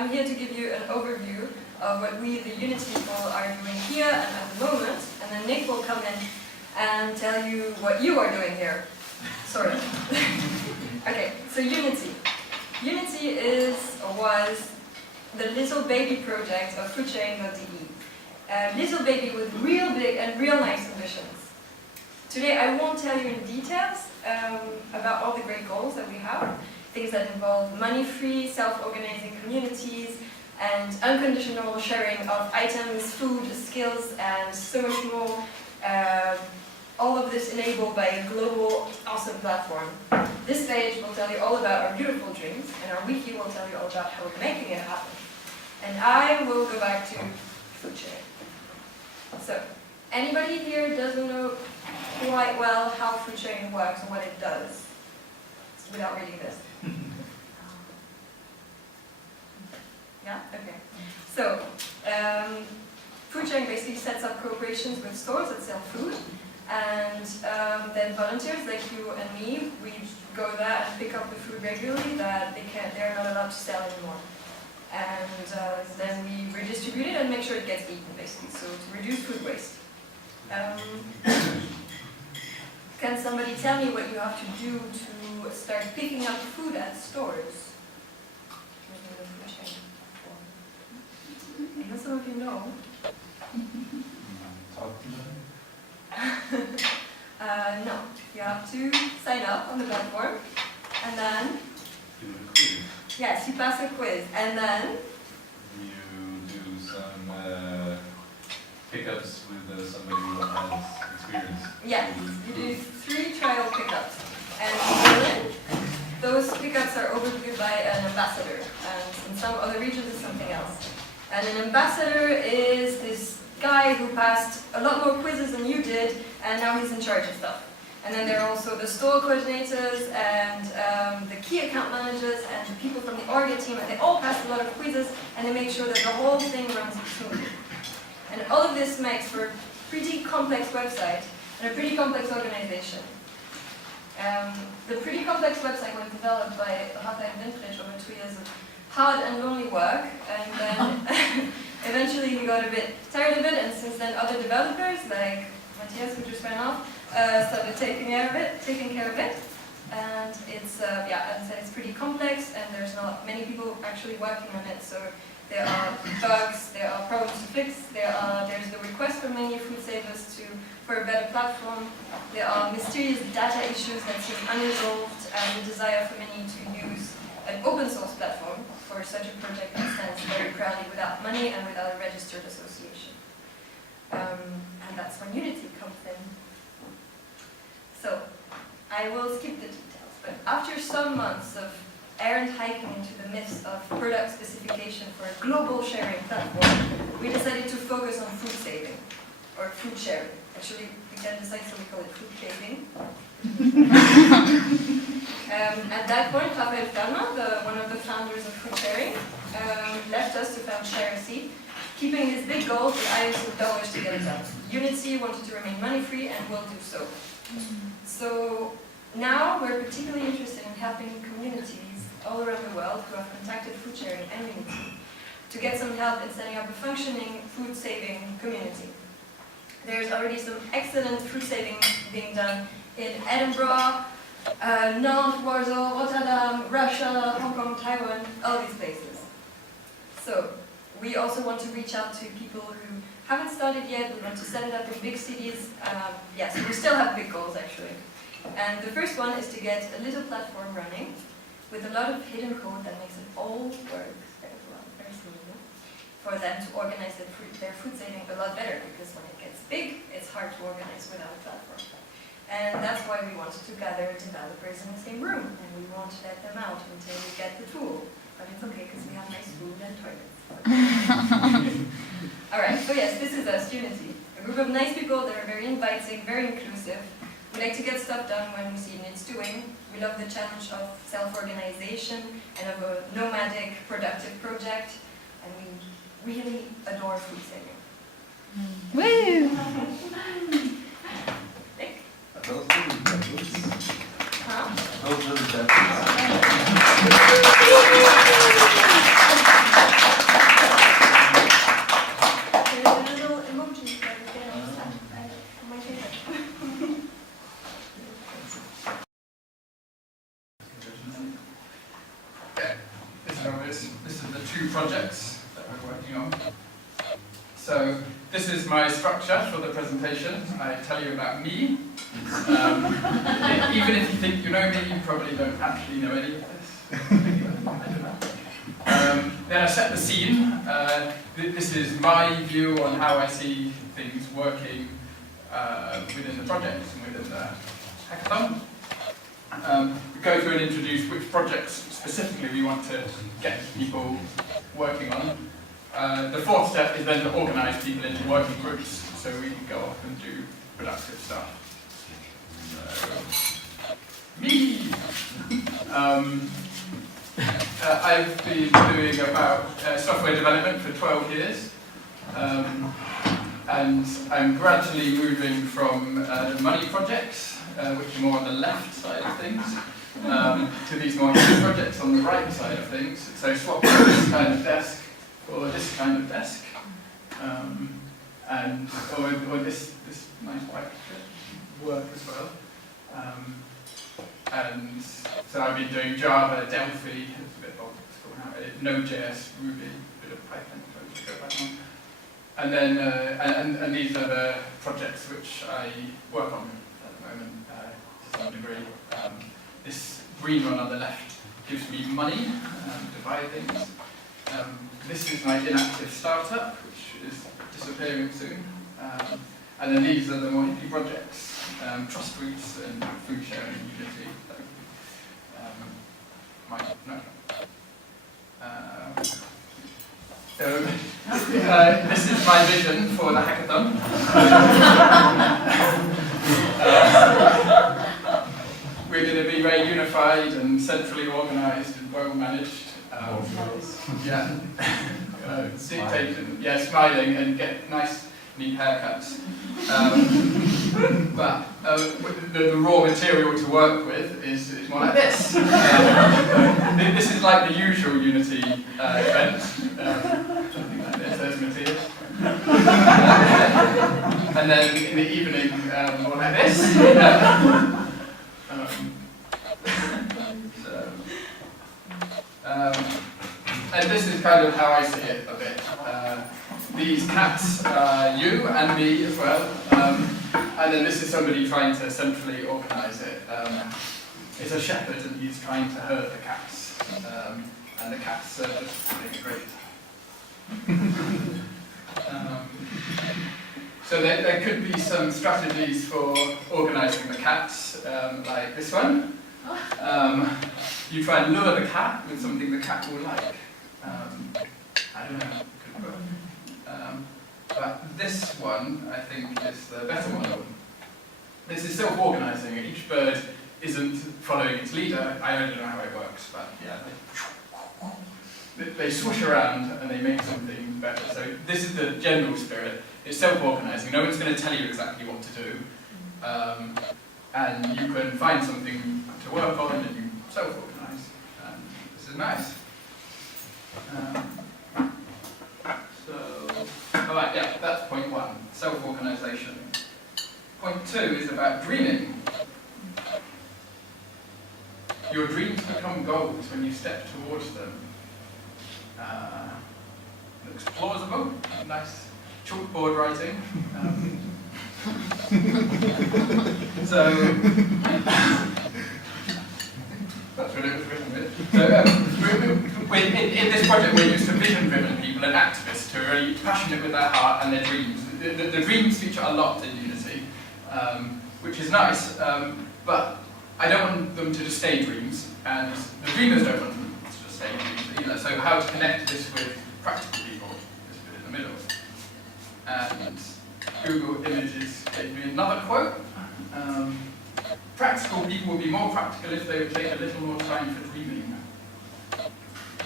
I'm here to give you an overview of what we, the Unity people, are doing here and at the moment, and then Nick will come in and tell you what you are doing here, sort of. Okay, so Unity. Unity is, or was, the little baby project of foodsharing.de. A little baby with real big and real nice ambitions. Today I won't tell you in details about all the great goals that we have, things that involve money-free, self-organizing communities, and unconditional sharing of items, food, skills, and so much more. All of this enabled by a global, awesome platform. This page will tell you all about our beautiful dreams, and our wiki will tell you all about how we're making it happen. And I will go back to food sharing. So, anybody here doesn't know quite well how food sharing works and what it does, without reading this? Yeah? Okay. So, food sharing basically sets up cooperations with stores that sell food, and then volunteers like you and me, we go there and pick up the food regularly that they're not allowed to sell anymore. And then we redistribute it and make sure it gets eaten, basically, so to reduce food waste. Can somebody tell me what you have to do to start picking up food at stores? I know some of you know. Talk to them? No, you have to sign up on the platform, and then Do a quiz. yes, you pass a quiz, and then You do some pickups with somebody who has experience. yes, you do 3 trial pickups, and in Berlin, those pickups are overviewed by an ambassador, and in some other regions it's something else. And an ambassador is this guy who passed a lot more quizzes than you did, and now he's in charge of stuff. And then there are also the store coordinators and the key account managers and the people from the Orga team, and they all pass a lot of quizzes, and they make sure that the whole thing runs smoothly. And all of this makes for a pretty complex website and a pretty complex organization. The pretty complex website was developed by Rafa and Vintage over 2 years of hard and lonely work, and then eventually he got a bit tired of it, and since then other developers, like Matthias, who just went off, started taking care of it. And it's, yeah, as I said, it's pretty complex, and there's not many people actually working on it, so there are bugs, there are problems to fix, there's the request from many food savers for a better platform, there are mysterious data issues that seem unresolved, and the desire for many to use an open source platform for such a project that stands very proudly without money and without a registered association. And that's when Unity comes in. So, I will skip the details, but after some months of errant hiking into the myths of product specification for a global sharing platform, we decided to focus on food saving, or food sharing. Actually, we can decide, so we call it food saving. At that point, Rafael Ferma, one of the founders of food sharing, left us to found ShareC, keeping his big goal with ISO dollars to get it done. Unity wanted to remain money-free and will do so. So now we're particularly interested in helping communities all around the world who have contacted food sharing and Unity to get some help in setting up a functioning food-saving community. There's already some excellent food saving being done in Edinburgh, Nantes, Warsaw, Rotterdam, Russia, Hong Kong, Taiwan, all these places. So we also want to reach out to people who haven't started yet. We want to set it up in big cities. Yes, we still have big goals actually. And the first one is to get a little platform running with a lot of hidden code that makes it all work very well, very smoothly, for them to organize their food saving a lot better, because when it gets big, it's hard to organize without a platform. And that's why we wanted to gather developers in the same room, and we won't let them out until we get the tool. But it's okay, because we have nice food and toilets. Alright, so yes, this is us, Unity. A group of nice people that are very inviting, very inclusive. We like to get stuff done when we see it needs doing. We love the challenge of self-organization and of a nomadic, productive project. And we really adore food saving. Woo! Nick? Those really peppers. Huh? Those really peppers. this are the two projects that we're working on. So this is my structure for the presentation. I tell you about me. Even if you think you know me, you probably don't actually know any of this. Then I set the scene. This is my view on how I see things working within the project and within the hackathon. We go through and introduce which projects specifically we want to get people working on. The fourth step is then to organise people into working groups so we can go off and do productive stuff. So, me! I've been doing about software development for 12 years. And I'm gradually moving from money projects, which are more on the left side of things, to these more human projects on the right side of things. So swap this kind of desk for this kind of desk, or this nice white work as well. And so I've been doing Java, Delphi, it's a bit old school now, Node.js, Ruby, a bit of Python, so go back on. And then, and these are the projects which I work on at the moment to some degree. This green one on the left gives me money to buy things. This is my inactive startup, which is disappearing soon. And then these are the more hippie projects, trust roots and food sharing unity. So this is my vision for the hackathon. We're going to be very unified and centrally organised and well managed. Yeah, smiling and get nice, neat haircuts. But the raw material to work with is more like this. This is like the usual Unity event. Something like this, there's Matthias. And then in the evening, more like this. And this is kind of how I see it a bit. These cats are you and me as well. And then this is somebody trying to centrally organise it. It's a shepherd and he's trying to herd the cats. And the cats are just being great. So there could be some strategies for organising the cats, like this one. You try and lure the cat with something the cat will like. I don't know, could work. But this one, I think, is the better one. This is self-organising. Each bird isn't following its leader. I don't know how it works, but yeah, they swoosh around and they make something better. So this is the general spirit. It's self-organising. No one's going to tell you exactly what to do. And you can find something to work on and you self-organise. This is nice. Alright, yeah, that's point one, self-organisation. Point two is about dreaming. Your dreams become goals when you step towards them. Looks plausible, nice chalkboard writing. So, that's what it was written with. So, in this project we're used to vision-driven people and activists who are really passionate with their heart and their dreams. The dreams feature a lot in Unity, which is nice, but I don't want them to just stay dreams, and the dreamers don't want them to just stay dreams either. So how to connect this with practical people, this bit in the middle. And Google Images gave me another quote. Practical people would be more practical if they would take a little more time for dreaming.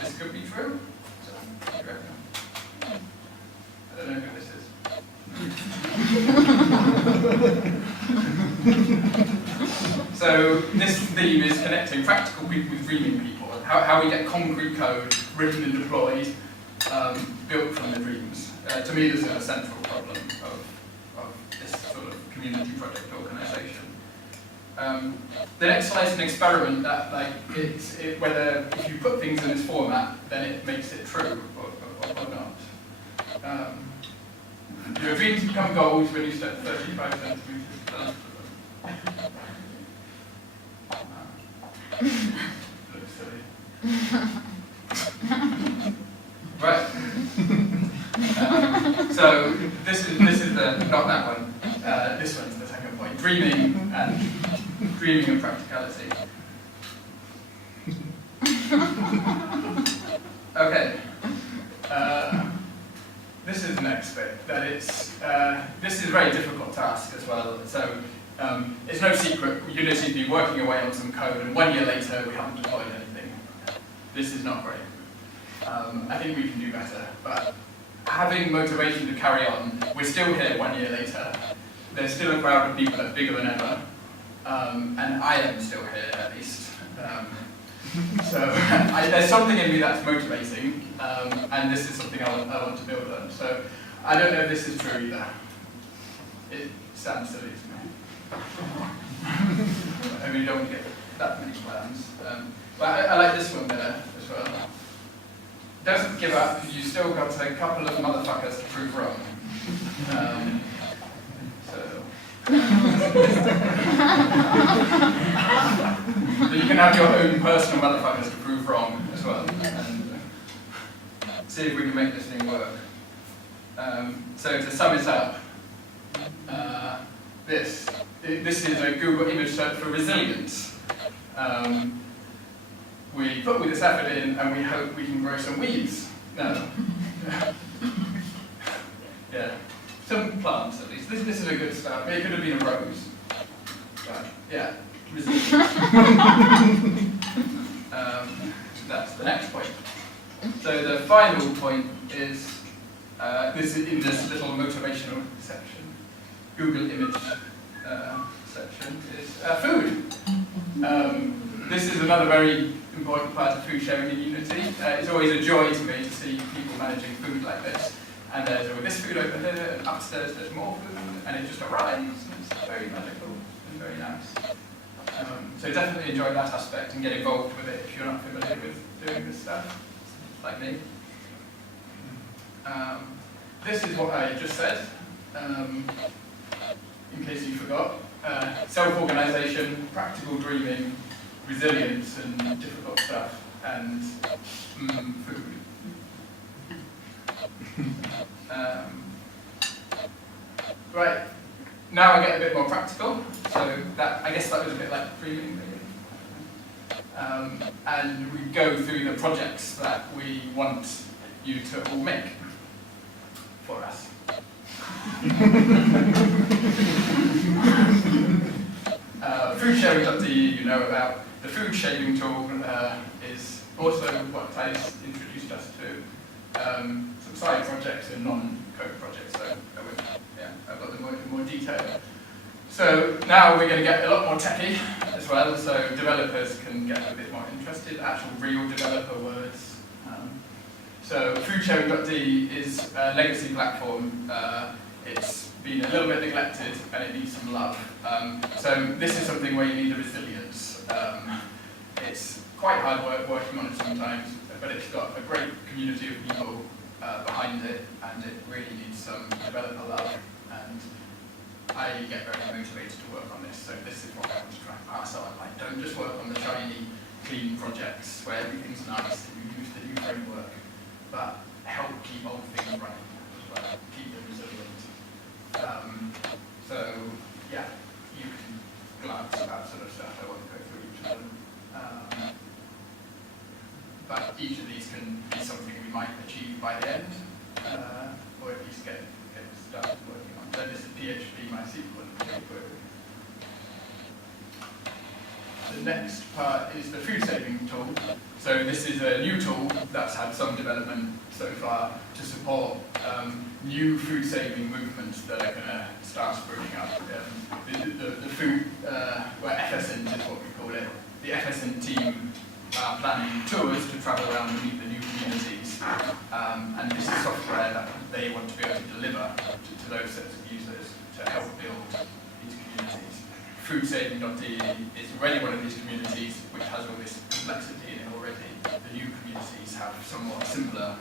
This could be true. I don't know who this is. So this theme is connecting practical people with dreaming people, and how we get concrete code written and deployed, built from the dreams. To me, this is a central problem of this sort of community project organisation. The next slide is an experiment that, like, whether if you put things in this format, then it makes it true or not. Your dreams become goals when you step 35 centimeters down. Looks silly. Right. So this is the not that one. This one's the second point. Dreaming and practicality. Okay. This is the next bit. That it's this is a very difficult task as well. So it's no secret Unity's been working away on some code, and 1 year later we haven't deployed anything. This is not great. I think we can do better, but having motivation to carry on, we're still here 1 year later. There's still a crowd of people that's bigger than ever, and I am still here at least. So there's something in me that's motivating, and this is something I want to build on. So I don't know if this is true either. It sounds silly to me. I mean, you don't get that many plans. But I like this one there as well. Don't give up, because you've still got a couple of motherfuckers to prove wrong. So you can have your own personal motherfuckers to prove wrong as well, and see if we can make this thing work. So to sum it up, this is a Google image search for resilience. We put this effort in, and we hope we can grow some weeds. No. Yeah. Some plants, at least. This is a good start. It could have been a rose. But, yeah. Resilience. That's the next point. So the final point is, this is in this little motivational section. Google image section is food. This is another very important part of food sharing in Unity. It's always a joy to me to see people managing food like this. And there's this food over here, and upstairs there's more food, and it just arrives, and it's very magical and very nice. So definitely enjoy that aspect and get involved with it if you're not familiar with doing this stuff, like me. This is what I just said, in case you forgot. Self-organisation, practical dreaming, resilience and difficult stuff, and food. Right, now I get a bit more practical, so I guess that was a bit like dreaming maybe. And we go through the projects that we want you to all make for us. Foodsharing.de you know about. The food shaping tool is also what Thais introduced us to. Some side projects and non-code projects, so I've got them in more detail. So now we're going to get a lot more techy as well, so developers can get a bit more interested, actual real developer words. So Foodsharing.de is a legacy platform. It's been a little bit neglected and it needs some love. So this is something where you need a resilience. It's quite hard work working on it sometimes, but it's got a great community of people behind it, and it really needs some developer love. And I get very motivated to work on this, so this is what I want to try and pass on. Like, don't just work on the shiny, clean projects where everything's nice and you use the new framework, but help keep old things running as well, keep them resilient. So, yeah, you can glance at that sort of stuff. I won't go through each of them. But each of these can be something we might achieve by the end, or at least get started working on. So this is PHP, MySQL, and jQuery. The next part is the food saving tool. So this is a new tool that's had some development so far to support new food saving movements that are going to start springing up. The food, well, FSN is what we call it. The FSN team are planning tours to travel around and meet the new communities. And this is software that they want to be able to deliver to those sets of users to help build these communities. foodsaving.de is already one of these communities which has all this complexity in it already. The new communities have somewhat simpler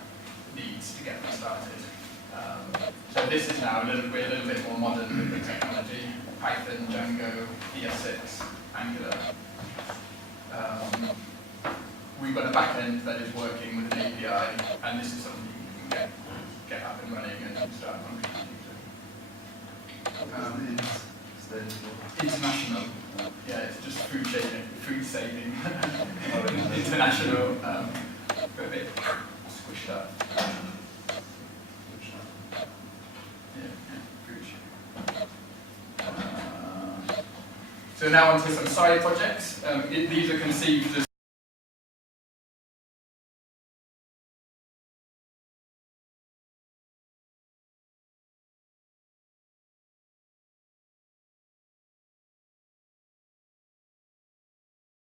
needs to get them started. So this is now a little bit more modern with the technology. Python, Django, ES6, Angular. We've got a backend that is working with an API, and this is something you can get up and running and start contributing to. International. Yeah, it's just food saving. International, but a bit squished up. So now onto some side projects. These are conceived as